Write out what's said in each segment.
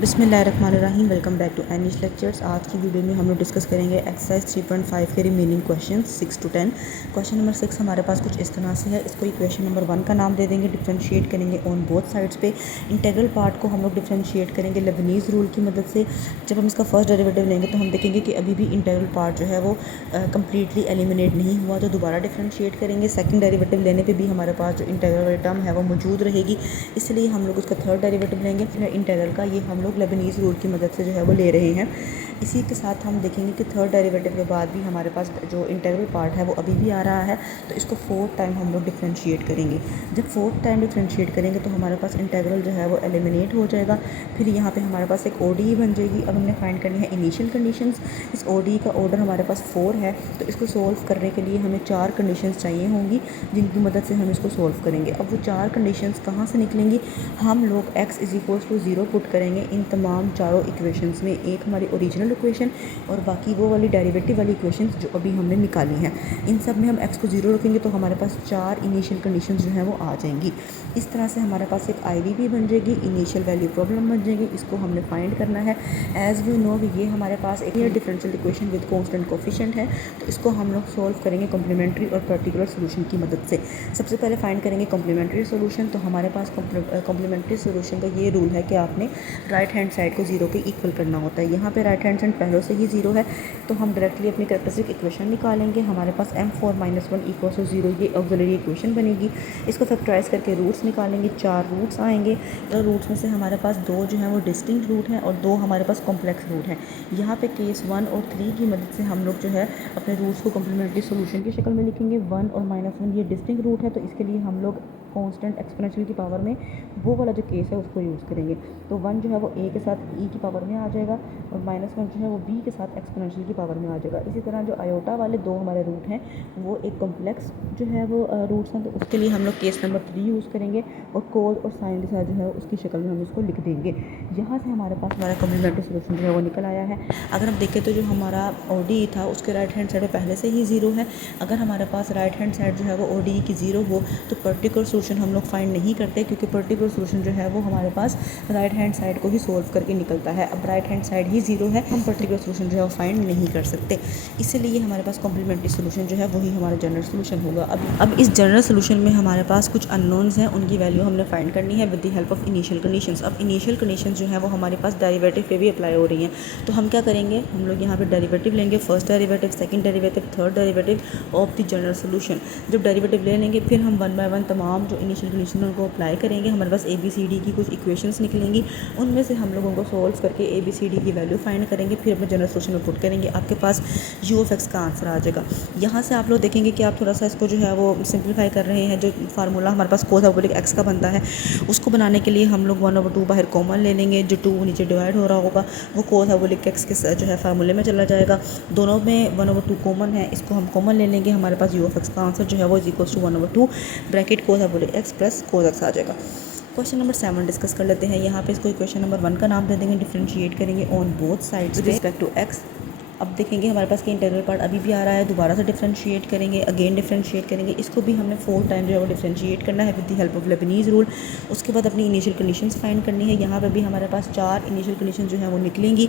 बिस्मिल्लाहिर्रहमानिर्रहीम। Welcome back to Anish lectures. आज की वीडियो में हम लोग डिस्कस करेंगे एक्सरसाइज 3.5 के remaining question 6 to 10। Question number 6 हमारे पास कुछ इस तरह से है। इसको इक्वेशन नंबर 1 का नाम दे देंगे। डिफ्रेंशिएट करेंगे ऑन बोथ साइड्स पे। इंटीग्रल पार्ट को हम लोग डिफ्रेंशिएट करेंगे लेबनीज़ रूल की मदद से। जब हम इसका फर्स्ट डेरिवेटिव लेंगे तो हम देखेंगे कि अभी भी इंटीग्रल पार्ट जो है वो कम्प्लीटली एलिमिनेट नहीं हुआ, तो दोबारा डिफ्रेंशिएट करेंगे। सेकंड डेरिवेटिव लेने पे भी हमारे पास जो इंटीग्रल वाली टर्म है वो मौजूद रहेगी, इसलिए हम लोग उसका थर्ड डेरिवेटिव लेंगे। फिर इंटीग्रल का ये हम लोग लेबनीज़ रूल की मदद से जो है वो ले रहे हैं। इसी के साथ हम देखेंगे कि थर्ड डेरिवेटिव के बाद भी हमारे पास जो इंटीग्रल पार्ट है वो अभी भी आ रहा है, तो इसको फोर्थ टाइम हम लोग डिफ्रेंशिएट करेंगे। जब फोर्थ टाइम डिफ्रेंशिएट करेंगे तो हमारे पास इंटीग्रल जो है वो एलिमिनेट हो जाएगा। फिर यहाँ पे हमारे पास एक ओडी बन जाएगी। अब हमने फाइंड करनी है इनिशियल कंडीशंस। इस ओडी का ऑर्डर हमारे पास 4 है, तो इसको सोल्व करने के लिए हमें 4 कंडीशंस चाहिए होंगी, जिनकी मदद से हम इसको सोल्व करेंगे। अब वो 4 कंडीशंस कहाँ से निकलेंगी? हम लोग x = 0 पुट करेंगे इन तमाम चारों इक्वेशंस में। एक हमारी ओरिजिनल इक्वेशन और बाकी वो वाली डेरिवेटिव वाली इक्वेशंस जो अभी हमने निकाली हैं। इन सब में हम x को 0 रखेंगे तो हमारे पास 4 इनिशियल कंडीशंस जो हैं वो आ जाएंगी। इस तरह से हमारे पास एक IVP बन जाएगी, इनिशियल वैल्यू प्रॉब्लम बन जाएगी। इसको हमने फाइंड करना है। एज़ वी नो ये हमारे पास एक differential equation with constant coefficient है, तो इसको हम लोग सोल्व करेंगे कॉम्प्लीमेंट्री और पर्टिकुलर सोल्यूशन की मदद से। सबसे पहले फाइंड करेंगे कॉम्प्लीमेंट्री सोल्यूशन। तो हमारे पास कॉम्प्लीमेंट्री सोल्यूशन का ये रूल है कि आपने राइट हैंड साइड को 0 के इक्वल करना होता है। यहाँ पे राइट हैंड साइड पहले से ही 0 है, तो हम डायरेक्टली अपनी कैरेक्टरिस्टिक इक्वेशन निकालेंगे। हमारे पास m4 - 1 = 0 ये ऑक्सिलरी इक्वेशन बनेगी। इसको फैक्टराइज करके रूट्स निकालेंगे। 4 रूट्स आएंगे, तो रूट्स में से हमारे पास 2 जो हैं वो डिस्टिंक्ट रूट हैं और 2 हमारे पास कॉम्प्लेक्स रूट हैं। यहाँ पे केस 1 और 3 की मदद से हम लोग जो है अपने रूट्स को कॉम्प्लीमेंट्री सोल्यूशन की शक्ल में लिखेंगे। 1 और -1 ये डिस्टिंक्ट रूट है, तो इसके लिए हम लोग कांस्टेंट एक्सपोनेंशियल की पावर में वो वाला जो केस है उसको यूज़ करेंगे। तो 1 जो है वो a के साथ e की पावर में आ जाएगा और -1 जो है वो b के साथ एक्सपोनेंशियल की पावर में आ जाएगा। इसी तरह जो आयोटा वाले 2 हमारे रूट हैं वो एक कॉम्प्लेक्स जो है वो रूट्स हैं, तो उसके लिए हम लोग केस नंबर 3 यूज़ करेंगे और कोस और साइन के साथ जो है उसकी शक्ल में हम इसको लिख देंगे। यहाँ से हमारे पास हमारा कॉम्प्लीमेंट्री सोल्यूशन जो है वो निकल आया है। अगर हम देखें तो जो हमारा ODE था उसके राइट हैंड साइड पहले से ही 0 है। अगर हमारे पास राइट हैंड साइड जो है वो ODE की 0 हो तो पर्टिकुलर सोल्यूशन हम लोग फाइंड नहीं करते, क्योंकि पर्टिकुलर सोल्यूशन जो है वो हमारे पास राइट हैंड साइड को ही सोल्व करके निकलता है। अब राइट हैंड साइड ही 0 है, हम पर्टिकुलर सोल्यूशन जो है वो फाइंड नहीं कर सकते, इसलिए हमारे पास कॉम्प्लीमेंट्री सोल्यूशन जो है वही हमारा जनरल सोल्यूशन होगा। अब इस जनरल सोल्यूशन में हमारे पास कुछ अननोन्स हैं, उनकी वैल्यू हमने फाइंड करनी है with the help of initial conditions. अब इनिशियल कंडीशंस जो है वो हमारे पास डेरिवेटिव पे भी अप्लाई हो रही हैं, तो हम क्या करेंगे? हम लोग यहाँ पे डेरिवेटिव लेंगे, first derivative, second derivative, third derivative of the general solution. जब डेरिवेटिव ले लेंगे फिर हम 1 बाय 1 तमाम जो इनिशियल कंडीशन उनको अप्लाई करेंगे। हमारे पास ABCD की कुछ इक्वेशंस निकलेंगी, उनमें से हम लोग उनको सोल्व करके ABCD की वैल्यू फाइंड करेंगे, फिर अपने जनरल सोल्यूशन में पुट करेंगे। आपके पास U(x) का आंसर आ जाएगा। यहाँ से आप लोग देखेंगे कि आप थोड़ा सा इसको जो है वो सिंप्लीफाई कर रहे हैं। जो फार्मूला हमारे पास cos x का बनता है उसको बनाने के लिए हम लोग 1/2 बाहर कॉमन ले लेंगे। जो 2 नीचे डिवाइड हो रहा होगा वो cos x के जो है फार्मूले में चला जाएगा। दोनों में 1/2 कॉमन है, इसको हम कॉमन ले लेंगे। हमारे पास U(x) का आंसर जो है वो = 1/2 bracket cos x plus cos x आ जाएगा। क्वेश्चन नंबर 7 डिस्कस कर लेते हैं। यहाँ पे इसको इक्वेशन नंबर 1 का नाम दे देंगे। डिफरेंशिएट करेंगे on both sides with respect to x। अब देखेंगे हमारे पास कि इंटीग्रल पार्ट अभी भी आ रहा है, दोबारा से डिफरेंशिएट करेंगे, अगेन डिफरेंशिएट करेंगे। इसको भी हमने 4 टाइम जो है वो डिफरेंशिएट करना है with the help of Leibniz rule. उसके बाद अपनी इनिशियल कंडीशंस फाइंड करनी है। यहाँ पे भी हमारे पास 4 इनिशियल कंडीशन जो है वो निकलेंगी।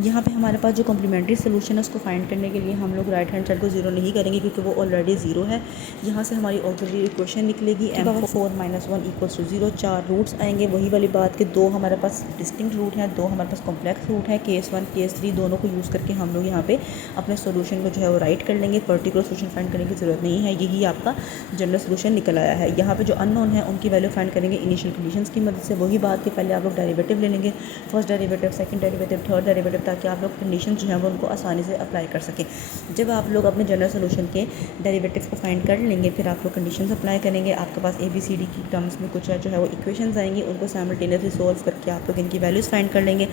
यहाँ पे हमारे पास जो कॉम्प्लीमेंट्री सोल्यूशन है उसको फाइंड करने के लिए हम लोग राइट हैंड साइड को 0 नहीं करेंगे, क्योंकि वो ऑलरेडी 0 है। यहाँ से हमारी ऑक्सिलरी इक्वेशन निकलेगी m4 - 1 = 0। 4 रूट्स आएंगे, वही वाली बात कि 2 हमारे पास डिस्टिंक्ट रूट हैं, 2 हमारे पास कॉम्प्लेक्स रूट है। केस 1 केस 3 दोनों को यूज़ करके हम लोग यहाँ पे अपने सोल्यूशन को जो है वो राइट कर लेंगे। पर्टिकुलर सोल्यूशन फाइंड करने की ज़रूरत नहीं है, यही आपका जनरल सोल्यूशन निकल आया है। यहाँ पे जो अननोन है उनकी वैल्यू फाइंड करेंगे इनिशियल कंडीशंस की मदद से। वही बात कि पहले आप लोग डेरिवेटिव ले लेंगे, first derivative, second derivative, third derivative, ताकि आप लोग कंडीशन जो है वो उनको आसानी से अप्लाई कर सकें। जब आप लोग अपने जनरल सोल्यूशन के डेरिवेटिव को फाइंड कर लेंगे फिर आप लोग कंडीशंस अप्लाई करेंगे। आपके पास ABCD की टर्म्स में कुछ जो है वो इक्वेशंस आएंगी, उनको साइमल्टेनियसली सोल्व करके आप लोग इनकी वैल्यूज़ फाइंड कर लेंगे।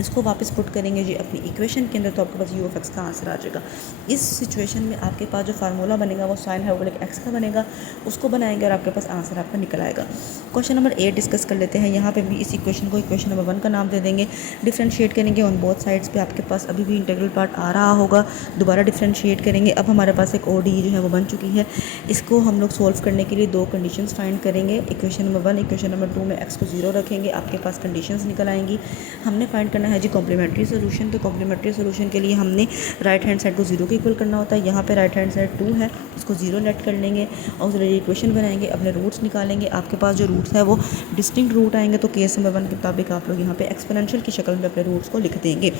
इसको वापस पुट करेंगे जी अपनी इक्वेशन के अंदर, तो आपके पास यू ऑफ एक्स का आंसर आ जाएगा। इस सिचुएशन में आपके पास जो फार्मूला बनेगा वो साइन हाइपरबोलिक एक्स का बनेगा, उसको बनाएंगे और आपके पास आंसर आपका निकल आएगा। क्वेश्चन नंबर 8 डिस्कस कर लेते हैं। यहाँ पे भी इस इक्वेशन को इक्वेशन नंबर 1 का नाम दे देंगे। डिफरेंशिएट करेंगे ऑन बोथ साइड्स पे आपके पास अभी भी इंटीग्रल पार्ट आ रहा होगा, दोबारा डिफरेंशिएट करेंगे। अब हमारे पास एक ODE जो है वो बन चुकी है। इसको हम लोग सोल्व करने के लिए दो कंडीशंस फाइंड करेंगे। इक्वेशन नंबर 1 इक्वेशन नंबर 2 में एक्स को 0 रखेंगे, आपके पास कंडीशंस निकल आएंगी। हमने फाइंड करना है जी कॉम्प्लीमेंट्री सोल्यूशन। तो कॉम्प्लीमेंट्री सोल्यूशन के लिए हमने राइट हैंड साइड को 0 के इक्वल करना होता है। यहाँ पे राइट हैंड साइड 2 है, उसको 0 लेट कर लेंगे, ऑक्सिलरी इक्वेशन बनाएंगे, अपने रूट्स निकालेंगे। आपके पास जो रूट्स है वो डिस्टिंक्ट रूट आएंगे, तो केस नंबर 1 के मुताबिक आप लोग यहाँ पे एक्सपोनेंशियल की शक्ल में अपने रूट्स को लिख देंगे।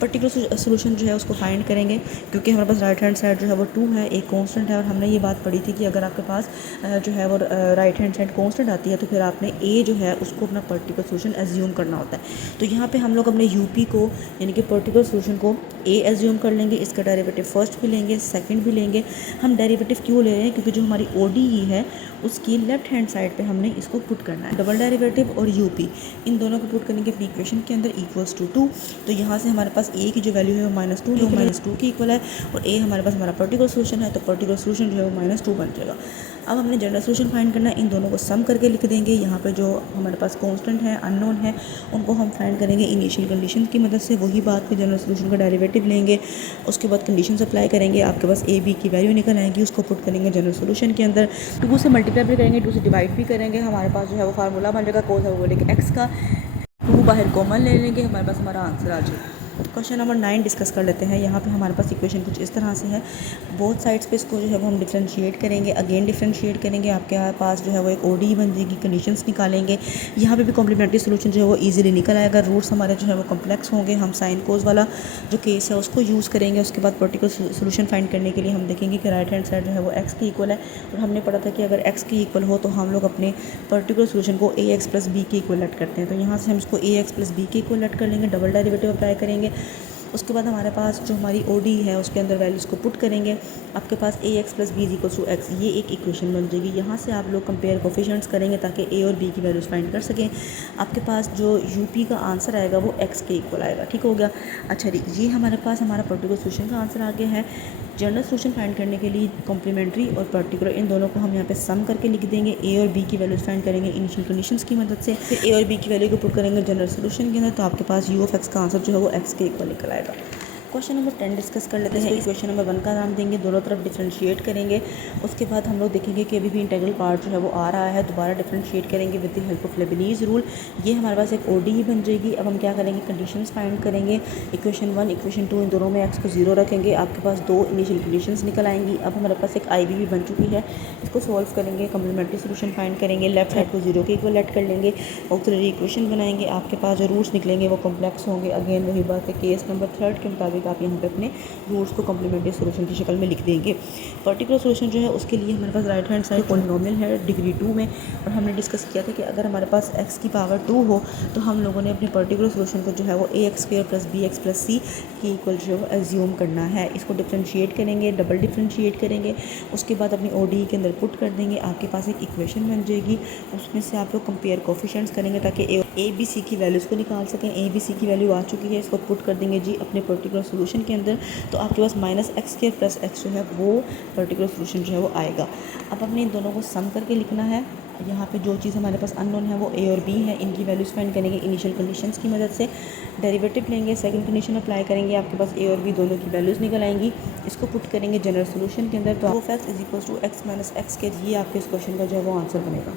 पर्टिकुलर सोल्यूशन जो है उसको फाइंड करेंगे, क्योंकि हमारे पास राइट हैंड साइड जो है वो 2 है, एक कांस्टेंट है, और हमने ये बात पढ़ी थी कि अगर आपके पास जो है वो राइट हैंड साइड कांस्टेंट आती है तो फिर आपने ए जो है उसको अपना पर्टिकुलर सोल्यूशन एज्यूम करना होता है। तो यहाँ पे हम लोग अपने यूपी को यानी कि पर्टिकुलर सोल्यूशन को ए एज्यूम कर लेंगे। इसका डेरिवेटिव फर्स्ट भी लेंगे, सेकंड भी लेंगे। हम डेरिवेटिव क्यों ले रहे हैं? क्योंकि जो हमारी ODE है उसकी लेफ्ट हैंड साइड पे हमने इसको पुट करना है। डबल डेरिवेटिव और यूपी इन दोनों को पुट करेंगे अपनी इक्वेशन के अंदर इक्वल्स टू 2। तो यहाँ से हमारे पास ए की जो वैल्यू है वो -2 जो -2 की इक्वल है, और ए हमारे पास हमारा पर्टिकुलर सोल्यूशन है, तो पर्टिकुलर सोल्यूशन जो है वो -2 बन जाएगा। अब हमने जनरल सोल्यूशन फाइंड करना है, इन दोनों को सम करके लिख देंगे। यहाँ पे जो हमारे पास कांस्टेंट है, अननोन है, उनको हम फाइंड करेंगे इनिशियल कंडीशन की मदद से। वही बात कि जनरल सोल्यूशन का डेरिवेटिव लेंगे, उसके बाद कंडीशंस अप्लाई करेंगे, आपके पास ए बी की वैल्यू निकल आएगी, उसको पुट करेंगे जनरल सोल्यूशन के अंदर। 2 से मल्टीप्लाई भी करेंगे, 2 से डिवाइड भी करेंगे। हमारे पास जो है वो फार्मूला बन जाएगा कोस हाइपरबोलिक एक्स का। 2 बाहर कॉमन ले लेंगे, हमारे पास हमारा आंसर आ जाएगा। क्वेश्चन नंबर 9 डिस्कस कर लेते हैं। यहाँ पे हमारे पास इक्वेशन कुछ इस तरह से है। बोथ साइड्स पे इसको जो है वो हम डिफरेंशिएट करेंगे, अगेन डिफरेंशिएट करेंगे। आपके पास जो है वो एक ODE बन जाएगी, कंडीशंस निकालेंगे। यहाँ पे भी कॉम्प्लीमेंट्री सोल्यूशन जो है वो इजीली निकल आएगा। रूट्स हमारे जो है वो कॉम्प्लेक्स होंगे। हम साइन कोस वाला जो केस है उसको यूज़ करेंगे। उसके बाद पर्टिकुलर सोल्यूशन फाइंड करने के लिए हम देखेंगे कि राइट हैंड साइड जो है वो एक्स की इक्वल है, और हमने पढ़ा था कि अगर एक्स की इक्वल हो तो हम लोग अपने पर्टिकुलर सोल्यूशन को AX + B के इक्वल लेट करते हैं। तो यहाँ से हम इसको AX + B के इक्वल लेट कर लेंगे, डबल डेरिवेटिव अप्लाई करेंगे। उसके बाद हमारे पास जो हमारी ODE है उसके अंदर वैल्यूज़ को पुट करेंगे। आपके पास AX + B = X, ये एक इक्वेशन बन जाएगी। यहाँ से आप लोग कंपेयर कोफिशिएंट्स करेंगे ताकि A और B की वैल्यूज़ फाइंड कर सकें। आपके पास जो UP का आंसर आएगा वो X के इक्वल आएगा। ठीक हो गया। अच्छा जी, ये हमारे पास हमारा पर्टिकुलर सोल्यूशन का आंसर आ गया है। जनरल सोल्यूशन फाइंड करने के लिए कॉम्प्लीमेंट्री और पर्टिकुलर इन दोनों को हम यहाँ पे सम करके लिख देंगे। A और B की वैल्यूज़ फाइंड करेंगे इनिशियल कंडीशंस की मदद से, फिर A और B की वैल्यू को पुट करेंगे जनरल सोल्यूशन के अंदर, तो आपके पास U ऑफ X का आंसर जो है वो X के इक्वल निकल आएगा। क्वेश्चन नंबर 10 डिस्कस कर लेते हैं। इक्वेशन नंबर 1 का नाम देंगे, दोनों तरफ डिफरेंशिएट करेंगे। उसके बाद हम लोग देखेंगे कि अभी भी इंटीग्रल पार्ट जो है वो आ रहा है, दोबारा डिफरेंशिएट करेंगे with the help of Leibniz rule. ये हमारे पास एक ODE बन जाएगी। अब हम क्या करेंगे, कंडीशंस फाइंड करेंगे। इक्वेशन 1 इक्वेशन 2 इन दोनों में एक्स को 0 रखेंगे, आपके पास 2 इनिशियल कंडीशंस निकल आएंगी। अब हमारे पास एक IB भी बन चुकी है, इसको सॉल्व करेंगे, कम्प्लीमेंट्री सोल्यूशन फाइंड करेंगे, लेफ्ट साइड को 0 के इक्वल लेट कर लेंगे, ऑक्सिलरी इक्वेशन बनाएंगे। आपके पास जो रूट्स निकलेंगे वो कॉम्प्लेक्स होंगे। अगेन वही बात है, केस नंबर 3 के मुताबिक आप यहाँ पे अपने रूट्स को कॉम्प्लीमेंट्री सोल्यूशन की शक्ल में लिख देंगे। पर्टिकुलर सोल्यूशन जो है उसके लिए हमारे पास राइट हैंड साइड पॉलिनोमियल है डिग्री 2 में, और हमने डिस्कस किया था कि अगर हमारे पास x की पावर 2 हो तो हम लोगों ने अपने पर्टिकुलर सोल्यूशन को जो है वो ax² + bx + c की इक्वल जो है वो एज्यूम करना है। इसको डिफरेंशिएट करेंगे, डबल डिफरेंशिएट करेंगे, उसके बाद अपनी ODE के अंदर पुट कर देंगे। आपके पास एक इक्वेशन बन जाएगी, उसमें से आप लोग कंपेयर कोफिशिएंट्स करेंगे ताकि A B C की वैल्यूज़ को निकाल सकें। A B C की वैल्यू आ चुकी है, इसको पुट कर देंगे जी अपने पर्टिकुलर सोल्यूशन के अंदर, तो आपके पास -x² + x जो है वो पर्टिकुलर सोल्यूशन जो है वो आएगा। अब अपने इन दोनों को सम करके लिखना है। यहाँ पे जो चीज़ हमारे पास अननोन है वो A और B है, इनकी वैल्यूज़ फाइंड करेंगे इनिशियल कंडीशंस की मदद से। डेरिवेटिव लेंगे, सेकंड कंडीशन अप्लाई करेंगे, आपके पास A और B दोनों की वैल्यूज़ निकल आएंगी। इसको पुट करेंगे जनरल सोल्यूशन के अंदर, तो f(x = x - x) के, ये आपके इस क्वेश्चन का जो है वो आंसर बनेगा।